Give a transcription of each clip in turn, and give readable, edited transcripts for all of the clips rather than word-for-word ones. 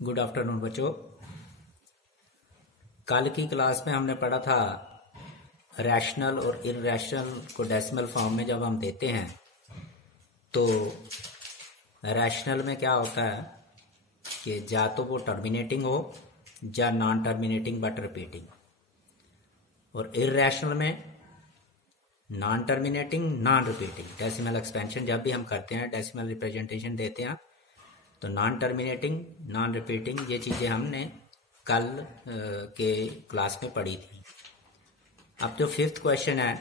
Good afternoon बच्चों। कल की क्लास में हमने पढ़ा था रैशनल और इरैशनल को डेसिमल फॉर्म में जब हम देते हैं तो रैशनल में क्या होता है कि या तो वो टर्मिनेटिंग हो या नॉन टर्मिनेटिंग बट रिपीटिंग, और इरैशनल में non terminating non repeating. Decimal expansion जब भी हम करते हैं, डेसिमल रिप्रेजेंटेशन देते हैं, तो नॉन टर्मिनेटिंग नॉन रिपीटिंग ये चीज़ें हमने कल के क्लास में पढ़ी थी। अब जो फिफ्थ क्वेश्चन है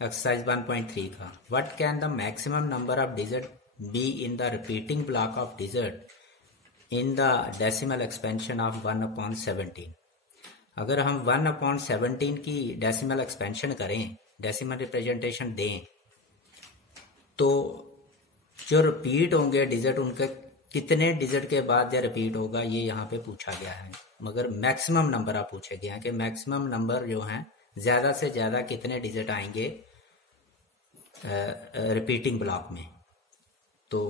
एक्सरसाइज 1.3 का, what can the maximum number of digit be in the repeating block of digit in the decimal expansion of 1/17। अगर हम 1/17 की डेसिमल एक्सपेंशन करें, डेसिमल रिप्रेजेंटेशन दें, तो जो रिपीट होंगे डिजिट उनके कितने डिजिट के बाद या रिपीट होगा ये यहाँ पे पूछा गया है। मगर मैक्सिमम नंबर आप पूछे गए हैं कि मैक्सिमम नंबर जो हैं ज्यादा से ज्यादा कितने डिजिट आएंगे रिपीटिंग ब्लॉक में। तो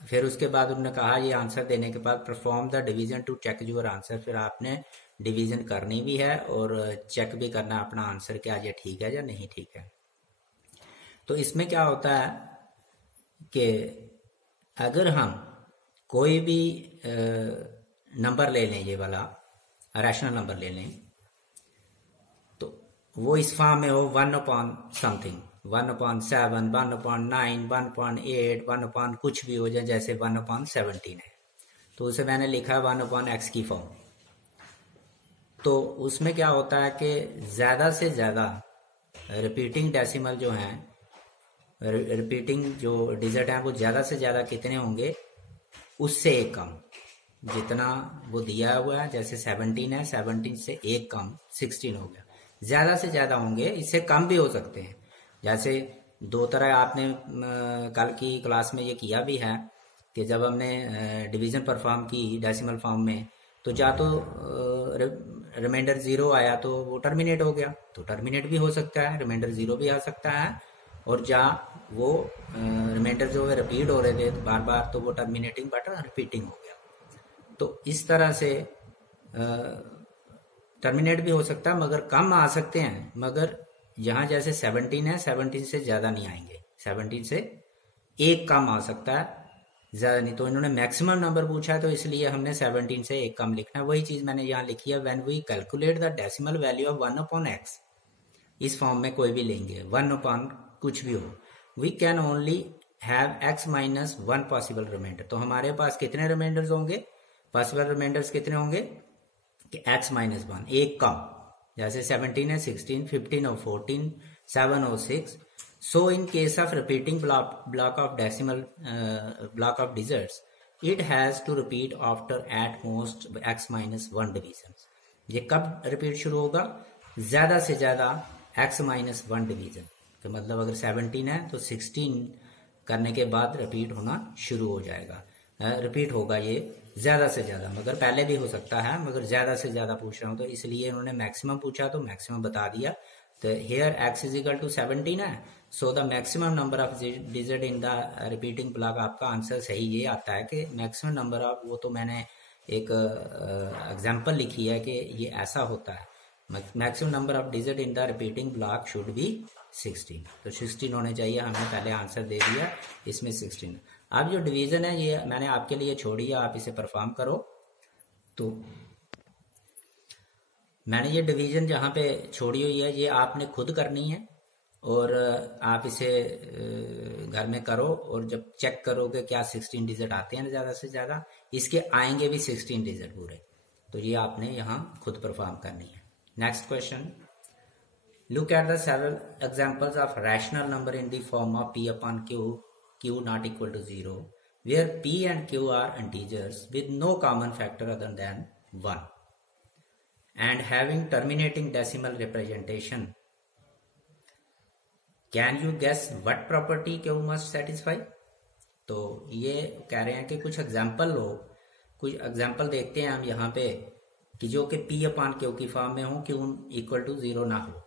फिर उसके बाद उन्होंने कहा ये आंसर देने के बाद perform the division to check your answer. फिर आपने डिवीजन करनी भी है और चेक भी करना अपना आंसर क्या ये ठीक है या नहीं ठीक है। तो इसमें क्या होता है कि अगर हम कोई भी नंबर ले लें, ये वाला रैशनल नंबर ले लें, तो वो इस फॉर्म में हो 1/समथिंग, 1/7, 1/9, 1/8, 1/ कुछ भी हो जाए, जैसे 1/17 है तो उसे मैंने लिखा है 1/x की फॉर्म। तो उसमें क्या होता है कि ज्यादा से ज्यादा रिपीटिंग डेसिमल जो हैं, रिपीटिंग जो डिजिट हैं वो ज्यादा से ज्यादा कितने होंगे, उससे एक कम। जितना वो दिया हुआ है, जैसे 17 है, 17 से एक कम 16 हो गया। ज्यादा से ज्यादा होंगे, इससे कम भी हो सकते हैं। जैसे दो तरह आपने कल की क्लास में ये किया भी है कि जब हमने डिवीजन परफॉर्म की डेसिमल फॉर्म में, तो या तो रिमाइंडर 0 आया तो वो टर्मिनेट हो गया, तो टर्मिनेट भी हो सकता है, रिमाइंडर 0 भी आ सकता है, और या वो रिमाइंडर जो है रिपीट हो रहे थे बार बार, तो वो टर्मिनेटिंग बट रिपीटिंग हो गया। तो इस तरह से टर्मिनेट भी हो सकता है, मगर कम आ सकते हैं। मगर यहाँ जैसे 17 है, 17 से ज्यादा नहीं आएंगे, 17 से एक कम आ सकता है, ज्यादा नहीं। तो इन्होंने मैक्सिमम नंबर पूछा है, तो इसलिए हमने 17 से एक कम लिखना है। वही चीज मैंने यहाँ लिखी है, when we calculate the decimal value of 1/x, इस फॉर्म में कोई भी लेंगे, 1/ कुछ भी हो, we can only have x - 1 possible remainder. तो हमारे पास कितने रिमाइंडर्स होंगे, पॉसिबल रिमाइंडर्स कितने होंगे कि x - 1, एक कम। जैसे 17 है, 16, 15 और 14, 7 और 6। So in case of repeating block of decimal block of digits, it has to repeat after at most x - 1 division. ये कब रिपीट शुरू होगा, ज्यादा से ज्यादा x - 1 डिवीजन। तो मतलब अगर 17 है तो 16 करने के बाद रिपीट होना शुरू हो जाएगा, रिपीट होगा ये ज्यादा से ज्यादा। मगर पहले भी हो सकता है, मगर ज्यादा से ज्यादा पूछ रहा हूं, तो इसलिए उन्होंने मैक्सिमम पूछा तो मैक्सिमम बता दिया। तो हियर x = 17 है, so the maximum number of digit in the repeating block. आपका आंसर सही ये आता है कि मैक्सिमम नंबर ऑफ, वो तो मैंने एक एग्जाम्पल लिखी है कि ये ऐसा होता है, maximum number of digit in the repeating block should be 16। तो 16 होने चाहिए, हमने पहले आंसर दे दिया, इसमें 16। अब जो डिवीजन है ये मैंने आपके लिए छोड़ी है, आप इसे परफॉर्म करो। तो मैंने ये डिवीजन जहाँ पे छोड़ी हुई है ये आपने खुद करनी है, और आप इसे घर में करो, और जब चेक करोगे क्या 16 डिजिट आते हैं ज्यादा से ज्यादा, इसके आएंगे भी 16 डिजिट पूरे, तो ये आपने यहाँ खुद परफॉर्म करनी है। Next question, look at the several examples of rational number in the form of p/q, q not equal to 0, where p and q are integers with no common factor other than 1 and having terminating decimal representation. Can you guess what property q must satisfy? तो ये कह रहे हैं कि कुछ example लो, कुछ example देखते हैं हम यहाँ पे कि जो कि p/q की फॉर्म में हो, q = 0 ना हो।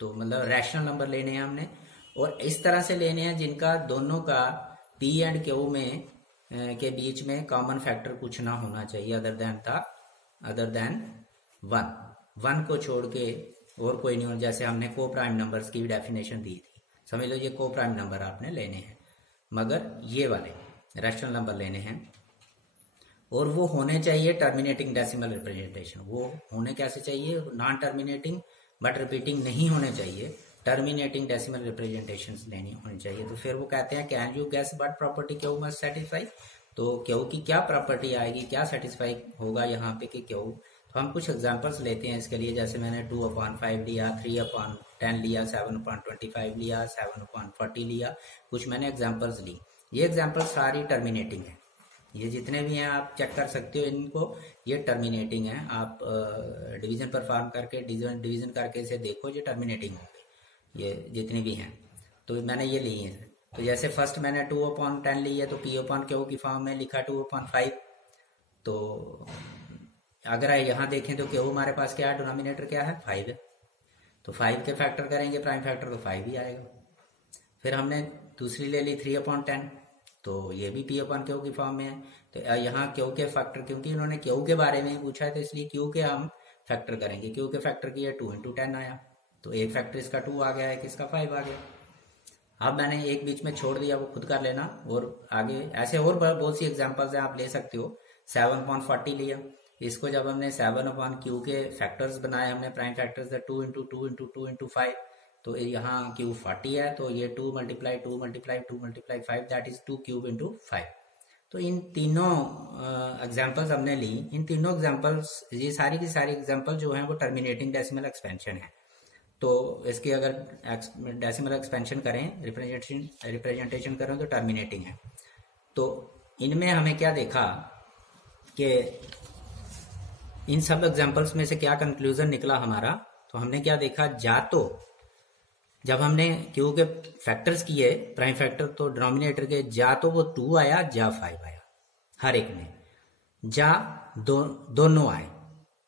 तो मतलब रैशनल नंबर लेने हैं हमने, और इस तरह से लेने हैं जिनका दोनों का p एंड q में के बीच में कॉमन फैक्टर कुछ ना होना चाहिए अदर देन वन। वन को छोड़ के और कोई नहीं हो। जैसे हमने को प्राइम नंबर्स की डेफिनेशन दी थी, समझ लो ये को प्राइम नंबर आपने लेने हैं, मगर ये वाले रैशनल नंबर लेने हैं, और वो होने चाहिए टर्मिनेटिंग डेसिमल रिप्रेजेंटेशन। वो होने कैसे चाहिए? नॉन टर्मिनेटिंग बट रिपीटिंग नहीं होने चाहिए, टर्मिनेटिंग डेसिमल रिप्रेजेंटेशन लेनी होनी चाहिए। तो फिर वो कहते हैं can you guess what property Q must satisfy. तो क्यू की क्या प्रॉपर्टी आएगी, क्या सेटिस्फाई होगा यहाँ पे कि क्यू। तो हम कुछ एग्जांपल्स लेते हैं इसके लिए। जैसे मैंने 2/5 लिया, 3/10 लिया, 7/25 लिया, 7/40 लिया, कुछ मैंने एग्जांपल्स ली। ये एग्जांपल सारी टर्मिनेटिंग है, ये जितने भी हैं आप चेक कर सकते हो इनको, ये टर्मिनेटिंग है। आप डिवीजन परफॉर्म करके डिवीजन करके इसे देखो, ये टर्मिनेटिंग होंगे ये जितनी भी हैं। तो मैंने ये ली है। तो जैसे फर्स्ट मैंने 2/10 ली है, तो P/Q की फॉर्म में लिखा 2/5। तो अगर यहाँ देखें तो क्यू हमारे पास क्या है, डिनोमिनेटर क्या है, 5 है। तो 5 के फैक्टर करेंगे प्राइम फैक्टर, तो 5 ही आएगा। फिर हमने दूसरी ले ली 3/10, तो ये भी P/Q की फॉर्म में है। तो यहाँ क्यू के फैक्टर, क्योंकि उन्होंने क्यू के बारे में पूछा है तो इसलिए क्यू के हम फैक्टर करेंगे। क्यू के फैक्टर किया 2 × 10 आया, तो एक फैक्टर इसका 2 आ गया है, किसका 5 आ गया। अब मैंने एक बीच में छोड़ दिया, वो खुद कर लेना। और आगे ऐसे और बहुत सी एग्जांपल्स हैं, आप ले सकते हो। 7/40 लिया, इसको जब हमने 7/Q के फैक्टर्स बनाए, हमने प्राइम फैक्टर्स 2 × 2 × 2 × 5, तो यहाँ Q 40 है, तो ये 2 × 2 × 2 × 5 दैट इज 2 क्यूब × 5। तो इन तीनों एग्जांपल्स हमने ली। इन तीनों एग्जांपल्स, ये सारी की सारी एग्जांपल जो हैं वो टर्मिनेटिंग डेसिमल एक्सपेंशन है। तो इसकी अगर डेसिमल एक्सपेंशन करें, रिप्रेजेंटेशन करें, तो टर्मिनेटिंग है। तो इनमें हमें क्या देखा कि इन सब एग्जांपल्स में से क्या कंक्लूजन निकला हमारा। तो हमने क्या देखा, जा तो जब हमने क्यू के फैक्टर्स किए प्राइम फैक्टर, तो डिनोमिनेटर के जा तो वो 2 आया, जा 5 आया, हर एक में जा दोनों आए,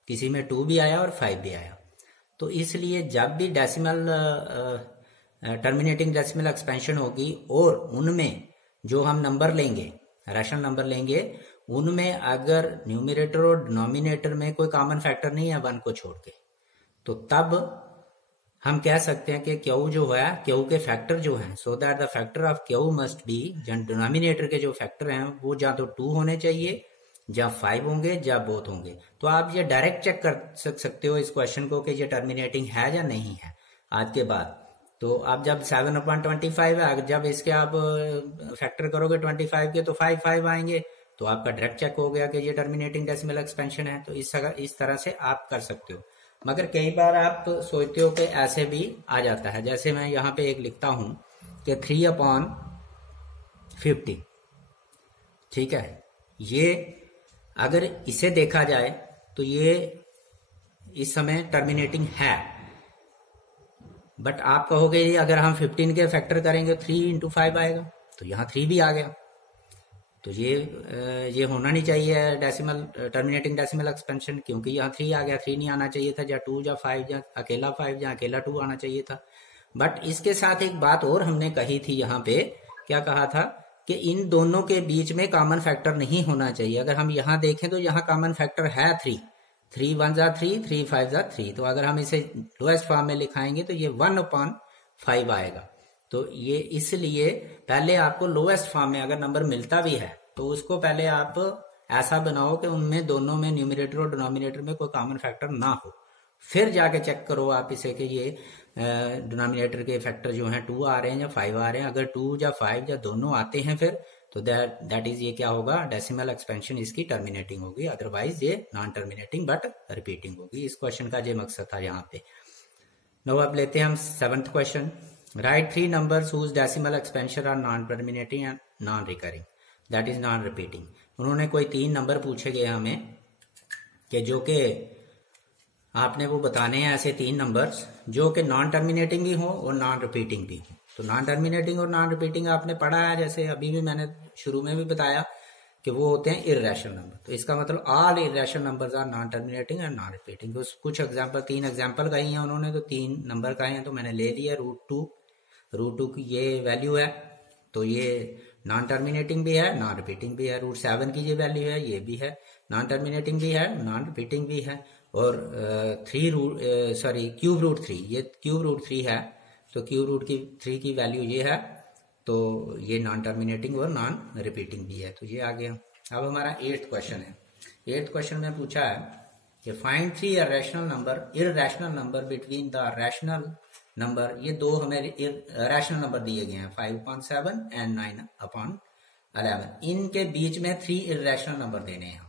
किसी में 2 भी आया और 5 भी आया। तो इसलिए जब भी डेसिमल टर्मिनेटिंग डेसिमल एक्सपेंशन होगी और उनमें जो हम नंबर लेंगे, रैशनल नंबर लेंगे, उनमें अगर न्यूमरेटर और डिनोमिनेटर में कोई कॉमन फैक्टर नहीं है 1 को छोड़ के, तो तब हम कह सकते हैं कि क्यू जो है, क्यू के फैक्टर जो हैं, so that the factor of Q must be, denominator के जो फैक्टर हैं वो या तो 2 होने चाहिए, या 5 होंगे, या बोथ होंगे। तो आप ये डायरेक्ट चेक कर सकते हो इस क्वेश्चन को कि ये टर्मिनेटिंग है या नहीं है आज के बाद। तो आप जब 7/25 है, जब इसके आप फैक्टर करोगे 25 के, तो 5 आएंगे, तो आपका डायरेक्ट चेक हो गया कि ये टर्मिनेटिंग डेसिमल एक्सपेंशन है। तो इस तरह से आप कर सकते हो। मगर कई बार आप सोचते हो कि ऐसे भी आ जाता है। जैसे मैं यहाँ पे एक लिखता हूं कि 3/50, ठीक है, ये अगर इसे देखा जाए तो ये इस समय टर्मिनेटिंग है, बट आप कहोगे ये अगर हम 15 के फैक्टर करेंगे 3 × 5 आएगा, तो यहाँ 3 भी आ गया। तो ये होना नहीं चाहिए डेसिमल टर्मिनेटिंग डेसिमल एक्सपेंशन, क्योंकि यहाँ 3 आ गया, 3 नहीं आना चाहिए था, या 2 या 5, या अकेला 5 या अकेला 2 आना चाहिए था। बट इसके साथ एक बात और हमने कही थी यहाँ पे, क्या कहा था कि इन दोनों के बीच में कॉमन फैक्टर नहीं होना चाहिए। अगर हम यहाँ देखें तो यहाँ कॉमन फैक्टर है 3, 3 1 जा 3, 3 5 जा 3। तो अगर हम इसे लोएस्ट फॉर्म में लिखाएंगे तो ये 1/5 आएगा। तो ये इसलिए पहले आपको लोएस्ट फॉर्म में अगर नंबर मिलता भी है तो उसको पहले आप ऐसा बनाओ कि उनमें दोनों में न्यूमरेटर और डिनोमिनेटर में कोई कॉमन फैक्टर ना हो, फिर जाके चेक करो आप इसे कि ये डिनोमिनेटर के फैक्टर जो हैं 2 आ रहे हैं या 5 आ रहे हैं। अगर 2 या 5 या दोनों आते हैं फिर तो दैट इज ये क्या होगा, डेसिमल एक्सपेंशन इसकी टर्मिनेटिंग होगी, अदरवाइज ये नॉन टर्मिनेटिंग बट रिपीटिंग होगी। इस क्वेश्चन का ये मकसद था यहाँ पे। नो अब लेते हैं हम 7th question. Write 3 numbers whose decimal expansion are non terminating and non recurring that is non repeating. उन्होंने कोई 3 नंबर पूछे गए हमें कि जो कि आपने वो बताने हैं, ऐसे 3 नंबर्स जो कि नॉन टर्मिनेटिंग भी हो और नॉन रिपीटिंग भी हो। तो नॉन टर्मिनेटिंग और नॉन रिपीटिंग आपने पढ़ा है, जैसे अभी भी मैंने शुरू में भी बताया कि वो होते हैं इर्रेशनल नंबर। तो इसका मतलब all irrational numbers are non terminating and non repeating. तो कुछ एग्जांपल 3 एग्जांपल कही हैं उन्होंने, तो 3 नंबर कहे हैं, तो मैंने ले लिया √2 की ये वैल्यू है, तो ये नॉन टर्मिनेटिंग भी है, नॉन रिपीटिंग भी है। √7 की ये वैल्यू है, ये भी है, नॉन टर्मिनेटिंग भी है, नॉन रिपीटिंग भी है। और क्यूब रूट 3, ये क्यूब√3 है, तो क्यूब√3 की वैल्यू ये है, तो ये नॉन टर्मिनेटिंग और नॉन रिपीटिंग भी है। तो ये आ गया। अब हमारा 8th क्वेश्चन है। 8th क्वेश्चन में पूछा है कि find 3 irrational number between the rational number. ये दो हमें रैशनल नंबर दिए गए हैं, 5/7 एंड 9/11। इनके बीच में 3 इर्रेशनल नंबर देने हैं,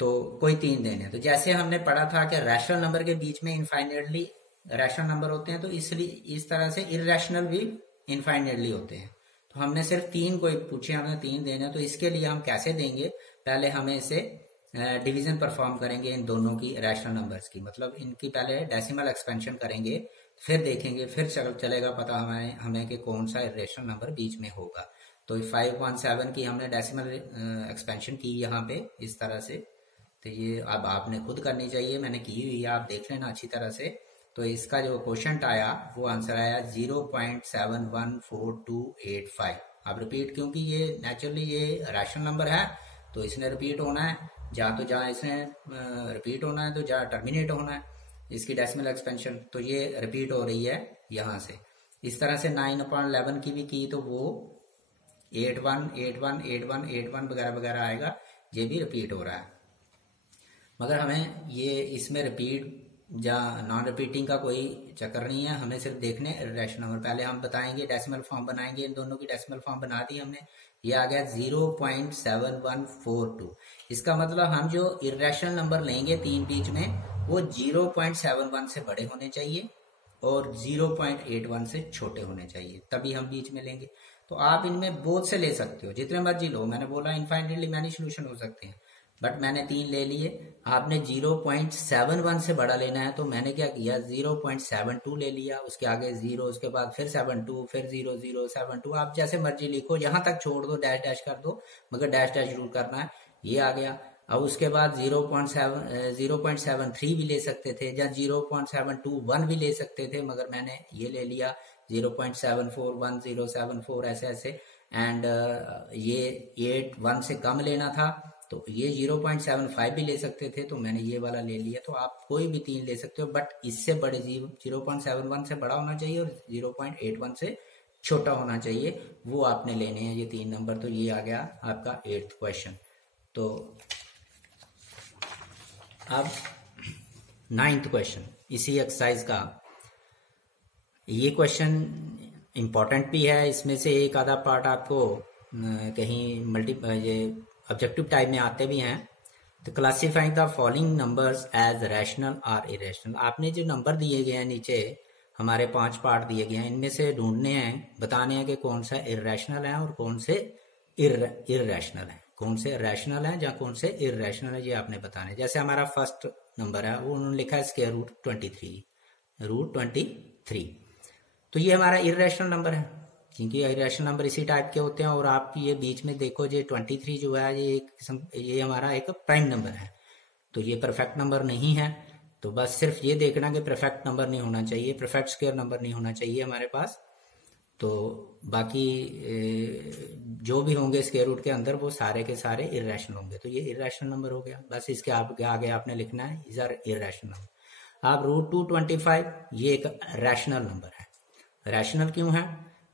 तो कोई 3 देने हैं। तो जैसे हमने पढ़ा था कि रैशनल नंबर के बीच में इनफाइनेटली रैशनल नंबर होते हैं, तो इसलिए इस तरह से इर्रेशनल भी इनफाइनेटली होते हैं। तो हमने सिर्फ 3 कोई पूछे, हमने 3 देने हैं। तो इसके लिए हम कैसे देंगे, पहले हमें इसे डिवीजन परफॉर्म करेंगे इन दोनों की रैशनल नंबर्स की, मतलब इनकी पहले डेसिमल एक्सपेंशन करेंगे, फिर देखेंगे, फिर चलेगा पता हमें कि कौन सा इर्रेशनल नंबर बीच में होगा। तो 5/7 की हमने डेसिमल एक्सपेंशन की यहाँ पे इस तरह से। तो ये अब आपने खुद करनी चाहिए, मैंने की हुई है, आप देख लेना अच्छी तरह से। तो इसका जो क्वोशंट आया वो आंसर आया 0.714285। अब रिपीट, क्योंकि ये नेचुरली ये रैशनल नंबर है तो इसने रिपीट होना है, जहाँ इसने रिपीट होना है तो जहाँ टर्मिनेट होना है इसकी डेसिमल एक्सपेंशन। तो ये रिपीट हो रही है यहाँ से। इस तरह से 9/11 की भी की तो वो 81818181 वगैरह वगैरह आएगा, ये भी रिपीट हो रहा है। मगर हमें ये इसमें रिपीट या नॉन रिपीटिंग का कोई चक्कर नहीं है, हमें सिर्फ देखने रैशनल नंबर। पहले हम बताएंगे, डेसिमल फॉर्म बनाएंगे, इन दोनों की डेसिमल फॉर्म बना दी हमने। ये आ गया 0.7142। इसका मतलब हम जो इर्रेशनल नंबर लेंगे 3 बीच में, वो 0.71 से बड़े होने चाहिए और 0.81 से छोटे होने चाहिए, तभी हम बीच में लेंगे। तो आप इनमें बोथ से ले सकते हो, जितने मर्जी लो। मैंने बोला इनफाइनाइटली मैनी सोल्यूशन हो सकते हैं, बट मैंने 3 ले लिए। आपने 0.71 से बड़ा लेना है, तो मैंने क्या किया, 0.72 ले लिया, उसके आगे 0, उसके बाद फिर 72, फिर 0.072। आप जैसे मर्जी लिखो, यहाँ तक छोड़ दो, डैश डैश कर दो, मगर डैश डैश जरूर करना है। ये आ गया। अब उसके बाद 0.73 भी ले सकते थे, या 0.721 भी ले सकते थे, मगर मैंने ये ले लिया 0.741074, ऐसे ऐसे। एंड ये 8 से कम लेना था, तो ये 0.75 भी ले सकते थे, तो मैंने ये वाला ले लिया। तो आप कोई भी 3 ले सकते हो, बट इससे बड़े 0.71 से बड़ा होना चाहिए और 0.81 से छोटा होना चाहिए, वो आपने लेने हैं ये 3 नंबर। तो ये आ गया आपका 8th क्वेश्चन। तो अब 9th क्वेश्चन इसी एक्सरसाइज का। ये क्वेश्चन इंपॉर्टेंट भी है, इसमें से एक आधा पार्ट आपको कहीं ये ऑब्जेक्टिव टाइप में आते भी हैं। तो classifying the following numbers as rational और इरेशनल। आपने जो नंबर दिए गए हैं नीचे, हमारे 5 पार्ट दिए गए हैं, इनमें से ढूंढने हैं, बताने हैं कि कौन सा इरेशनल है और कौन से इरेशनल है, कौन से रैशनल है या कौन से इरेशनल है, ये आपने बताने। जैसे हमारा फर्स्ट नंबर है, वो उन्होंने लिखा है स्क्वायर रूट 23। तो ये हमारा इरेशनल नंबर है, क्योंकि इरेशनल नंबर इसी टाइप के होते हैं। और आप ये बीच में देखो, ये 23 जो है, ये हमारा एक प्राइम नंबर है, तो ये परफेक्ट नंबर नहीं है। तो बस सिर्फ ये देखना कि परफेक्ट नंबर नहीं होना चाहिए, परफेक्ट स्क्वायर नंबर नहीं होना चाहिए हमारे पास। तो बाकी जो भी होंगे स्क्वायर रूट के अंदर, वो सारे के सारे इरेशनल होंगे। तो ये इरेशनल नंबर हो गया। बस इसके आगे आपने लिखना है इज आर इरेशनल नंबर। आप √225 ये एक रैशनल नंबर है। रैशनल क्यों है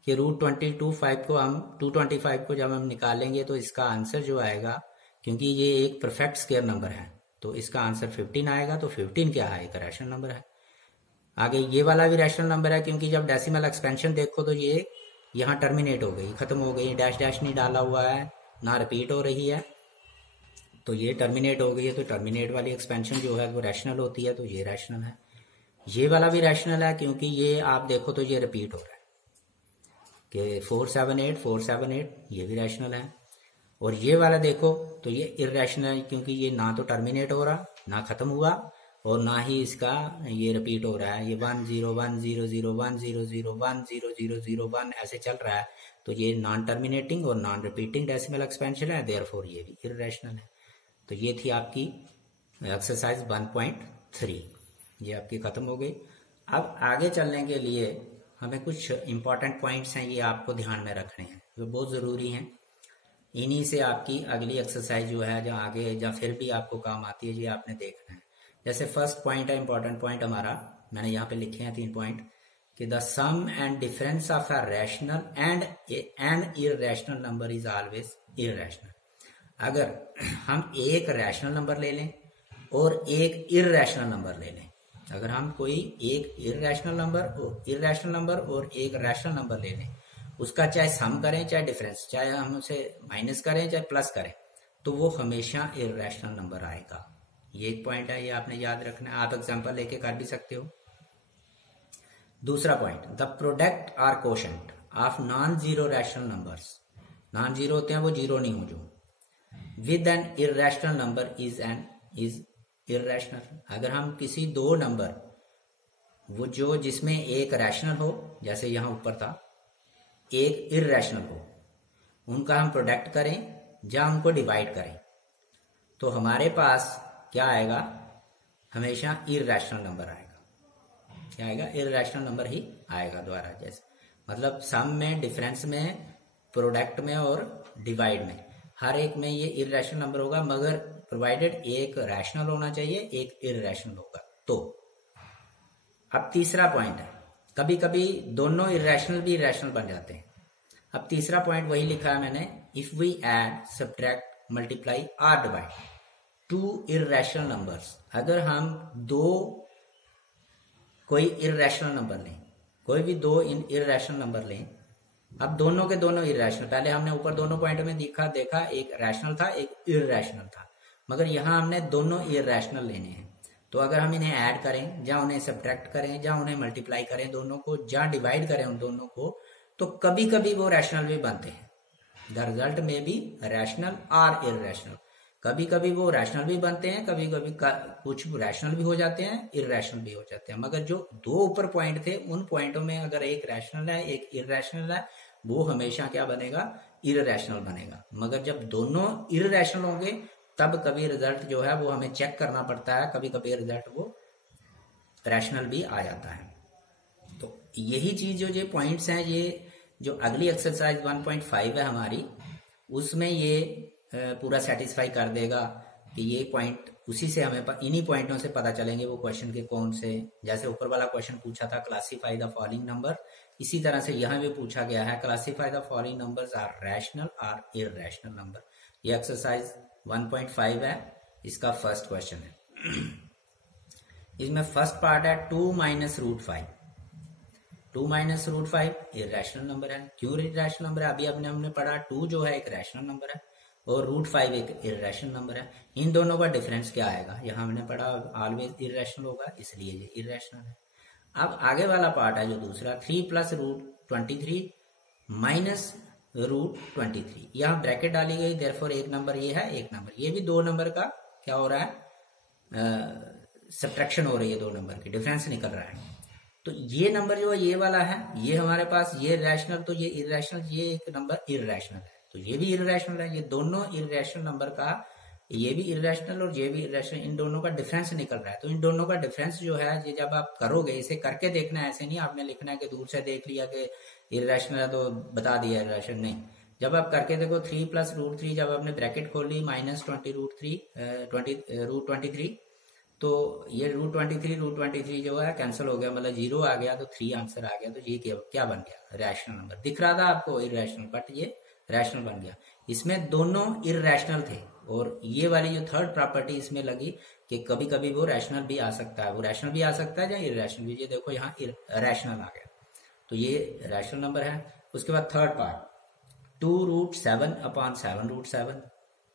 कि √225 को जब हम निकालेंगे तो इसका आंसर जो आएगा, क्योंकि ये एक परफेक्ट स्क्वायर नंबर है, तो इसका आंसर 15 आएगा। तो 15 क्या है, एक रैशनल नंबर है। आगे ये वाला भी रैशनल नंबर है, क्योंकि जब डेसिमल एक्सपेंशन देखो तो ये यहाँ टर्मिनेट हो गई, खत्म हो गई, डैश डैश नहीं डाला हुआ है, ना रिपीट हो रही है, तो ये टर्मिनेट हो गई है। तो टर्मिनेट वाली एक्सपेंशन जो है वो रैशनल होती है, तो ये रैशनल है। ये वाला भी रैशनल है, क्योंकि ये आप देखो तो ये रिपीट हो रहा है कि 478 ये भी रैशनल है। और ये वाला देखो तो ये इरेशनल है, क्योंकि ये ना तो टर्मिनेट हो रहा, ना खत्म हुआ, और ना ही इसका ये रिपीट हो रहा है। ये 101001001001001 ऐसे चल रहा है, तो ये नॉन टर्मिनेटिंग और नॉन रिपीटिंग डेसिमल एक्सपेंशन है, देयरफॉर ये भी इरेशनल है। तो ये थी आपकी एक्सरसाइज 1.3, ये आपकी खत्म हो गई। अब आगे चलने के लिए हमें कुछ इंपॉर्टेंट पॉइंट्स हैं, ये आपको ध्यान में रखने हैं। जो बहुत ज़रूरी हैं। इन्हीं से आपकी अगली एक्सरसाइज जो है, जो आगे या फिर भी आपको काम आती है, ये आपने देखना है। जैसे फर्स्ट पॉइंट है, इंपॉर्टेंट पॉइंट हमारा, मैंने यहाँ पे लिखे हैं 3 पॉइंट कि the sum and difference of a rational and an irrational number is always irrational. अगर हम एक रैशनल नंबर ले लें और एक इररेशनल नंबर ले लें, अगर हम कोई एक इररेशनल नंबर और एक रैशनल नंबर ले लें, उसका चाहे सम करें चाहे डिफरेंस, चाहे हम उसे माइनस करें चाहे प्लस करें, तो वो हमेशा इररेशनल नंबर आएगा। ये एक पॉइंट है, ये आपने याद रखना है। आप एग्जांपल लेके कर भी सकते हो। दूसरा point, the product or quotient of non zero rational numbers, non zero होते हैं वो जीरो नहीं हो जो, with an irrational number is irrational. अगर हम किसी दो नंबर, वो जो जिसमें एक रैशनल हो, जैसे यहां ऊपर था, एक इररेशनल हो, उनका हम प्रोडक्ट करें या उनको डिवाइड करें, तो हमारे पास क्या आएगा, हमेशा इररेशनल नंबर आएगा। क्या आएगा, इररेशनल नंबर ही आएगा द्वारा। जैसे मतलब सम में, डिफरेंस में, प्रोडक्ट में और डिवाइड में, हर एक में ये इररेशनल नंबर होगा, मगर प्रोवाइडेड एक रैशनल होना चाहिए, एक इररेशनल होगा। तो अब तीसरा पॉइंट है, कभी कभी दोनों इररेशनल भी इररेशनल बन जाते हैं। अब तीसरा पॉइंट वही लिखा है मैंने, if we add, subtract, multiply और डिवाइड टू इररेशनल नंबर्स। अगर हम कोई इररेशनल नंबर लें, कोई भी दो इररेशनल नंबर लें, अब दोनों के दोनों इररेशनल, पहले हमने ऊपर दोनों पॉइंट में देखा एक रैशनल था एक इररेशनल था, मगर यहां हमने दोनों इररेशनल लेने हैं। तो अगर हम इन्हें ऐड करें या उन्हें सब्ट्रैक्ट करें या उन्हें मल्टीप्लाई करें दोनों को, या डिवाइड करें उन दोनों को, तो कभी कभी वो रैशनल भी बनते हैं। द रिजल्ट में भी रैशनल और इररेशनल, कभी कभी वो रैशनल भी बनते हैं, कभी कभी कुछ रैशनल भी हो जाते हैं, इररेशनल भी हो जाते हैं। मगर जो दो ऊपर पॉइंट थे, उन पॉइंटों में अगर एक रैशनल है एक इररेशनल है, वो हमेशा क्या बनेगा, इररेशनल बनेगा। मगर जब दोनों इररेशनल होंगे, तब कभी रिजल्ट जो है वो हमें चेक करना पड़ता है, कभी कभी रिजल्ट वो रैशनल भी आ जाता है। तो यही चीज जो ये पॉइंट्स हैं, ये जो अगली एक्सरसाइज 1.5 है हमारी, उसमें ये पूरा सेटिस्फाई कर देगा कि ये पॉइंट, उसी से हमें इन्हीं पॉइंटों से पता चलेंगे वो क्वेश्चन के कौन से। जैसे ऊपर वाला क्वेश्चन पूछा था क्लासीफाई द फॉलोइंग नंबर, इसी तरह से यहाँ भी पूछा गया है classify the following numbers are rational और इररेशनल नंबर। ये एक्सरसाइज 1.5 है, इसका फर्स्ट क्वेश्चन है। इसमें फर्स्ट पार्ट है 2 minus root 5। 2 minus root 5 irrational number है। क्यों इररेशनल नंबर है, अभी हमने पढ़ा 2 जो है एक रैशनल नंबर है और रूट 5 एक इररेशनल नंबर है। इन दोनों का डिफरेंस क्या आएगा, यहाँ हमने पढ़ा ऑलवेज इररेशनल होगा, इसलिए ये इररेशनल है। अब आगे वाला पार्ट है जो दूसरा, 3 प्लस रूट 23 माइनस रूट 23, यहाँ ब्रैकेट डाली गई, देयरफॉर एक नंबर ये है, एक नंबर ये भी, दो नंबर का क्या हो रहा है, सब्ट्रैक्शन हो रही है, दो नंबर की डिफरेंस निकल रहा है। तो ये नंबर जो है ये वाला है, ये हमारे पास ये रैशनल, तो ये इररेशनल, ये एक नंबर इररेशनल है, तो ये भी इररेशनल है। ये दोनों इररेशनल नंबर का, ये भी इररेशनल और ये भी इररेशनल, इन दोनों का डिफरेंस निकल रहा है। तो इन दोनों का डिफरेंस जो है, ये जब आप करोगे, इसे करके देखना है, ऐसे नहीं आपने लिखना है कि दूर से देख लिया कि इररेशनल है तो बता दिया इररेशनल, नहीं। जब आप करके देखो 3 प्लस रूट 3, जब आपने ब्रैकेट खोल ली, माइनस 20 रूट 23, तो ये रूट 23 जो है कैंसिल हो गया, मतलब 0 आ गया, तो 3 आंसर आ गया। तो ये क्या बन गया, रैशनल नंबर। दिख रहा था आपको इररेशनल, बट ये रैशनल बन गया। इसमें दोनों इररेशनल थे, और ये वाली जो थर्ड प्रॉपर्टी इसमें लगी कि कभी कभी वो रैशनल भी आ सकता है, वो रैशनल भी आ सकता है या इररेशनल भी। ये देखो यहाँ रैशनल आ गया, तो ये रैशनल नंबर है। उसके बाद third part 2 root 7 upon 7 root 7,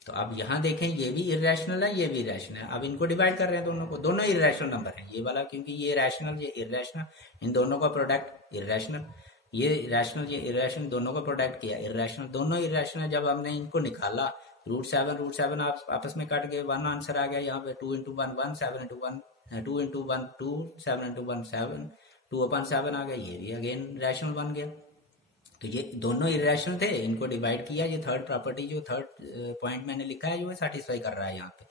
तो अब यहाँ देखें ये भी इररेशनल है, ये भी इररेशनल है। अब इनको डिवाइड कर रहे हैं दोनों को, दोनों इररेशनल नंबर है ये वाला, क्योंकि ये रैशनल ये इररेशनल, इन दोनों का प्रोडक्ट इररेशनल, ये रैशनल ये इररेशनल, दोनों का प्रोडक्ट किया इररेशनल, दोनों इररेशनल। जब हमने इनको निकाला, रूट 7 आपस में कट गए, 1 आंसर आ गया यहाँ पे, 2 into 1 1, 7 into 1 2 into 1 2, 7 into 1 7, 2/7 आ गया, ये भी अगेन रैशनल बन गया। तो ये दोनों इररेशनल थे, इनको डिवाइड किया, ये थर्ड प्रॉपर्टी जो थर्ड पॉइंट मैंने लिखा है जो सेटिस्फाई कर रहा है यहाँ पे।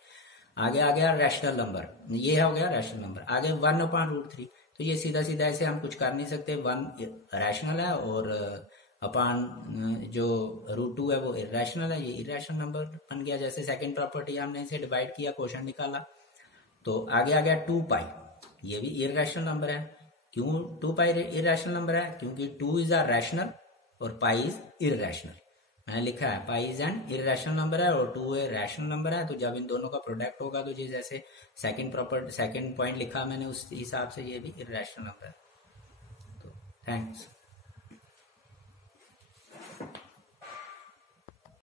आगे आ गया रैशनल नंबर, ये हो गया रैशनल नंबर। आगे 1/√3, तो ये सीधा सीधा ऐसे हम कुछ कर नहीं सकते, 1 रैशनल है और अपान जो √2 है वो इरेशनल है, ये इरेशनल नंबर बन गया। जैसे सेकंड प्रॉपर्टी हमने इसे डिवाइड किया, क्वेश्चन निकाला, तो आगे आ गया 2π, ये भी इरेशनल नंबर है। क्यों 2π इरेशनल नंबर है? क्योंकि 2 इज अ रैशनल और π इज इरेशनल। मैंने लिखा है π इज एन इरेशनल नंबर है और 2 ए रैशनल नंबर है, तो जब इन दोनों का प्रोडक्ट होगा तो जैसे सेकंड पॉइंट लिखा मैंने उस हिसाब से ये भी इरेशनल नंबर है। तो थैंक्स।